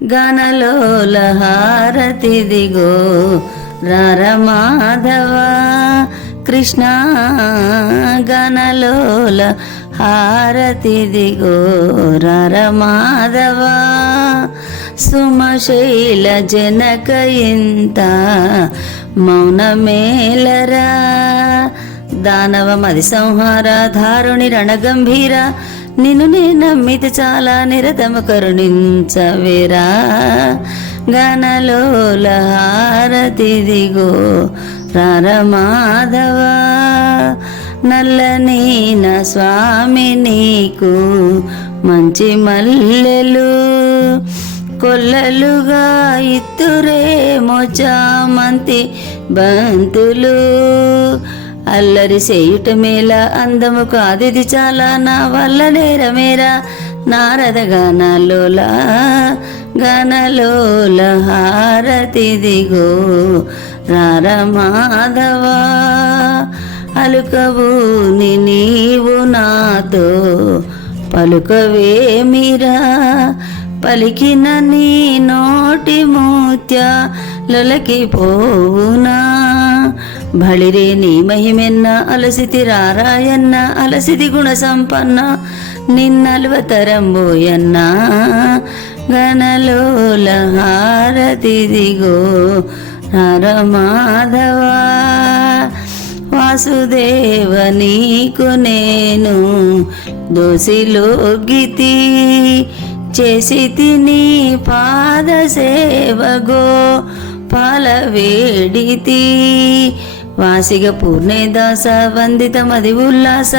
గణలోల హారతిదిగో రార మాధవ కృష్ణ గణలోల హారతిదిగో రార మాధవ సుమశైల జనక ఇంత మౌనమేలరా దానవ మది సంహార ధారుణి రణగంభీర నిన్ను నే నమ్మితే చాలా నిరతము కరుణించవేరా గణలోల హారతిదిగో రార మాధవ నల్లని నా స్వామి నీకు మంచి మల్లెలు కొల్లలుగా ఇత్తురేమో చామంతి బంతులు అల్లరి చేయుట మేళ అందము కాదిది చాలా నా వల్ల నేరమేరా నారద గణలోల గణలోల హారతిదిగో రార మాధవ అలుకవు నీవు నాతో పలుకవేమిరా పలికిన నీ నోటి ముత్యాలకి పోవునా బళిరే నీ మహిమెన్న అలసితి రారాయన్న అలసితి గుణ సంపన్న నిన్నల్వతరంబోయన్న గణలోల హారతిదిగో రార మాధవ వాసుదేవ నీకు నేను దోసిలోగితి చేసి తిని పాద సేవగో పాల వేడితి వాసిగ పూర్ణేదాస వందిత మది ఉల్లాస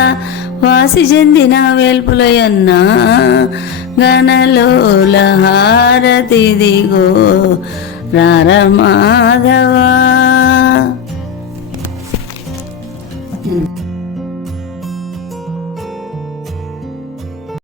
వాసి చెందిన వేల్పులయన్న గణలోల హారతిదిగో రార మాధవ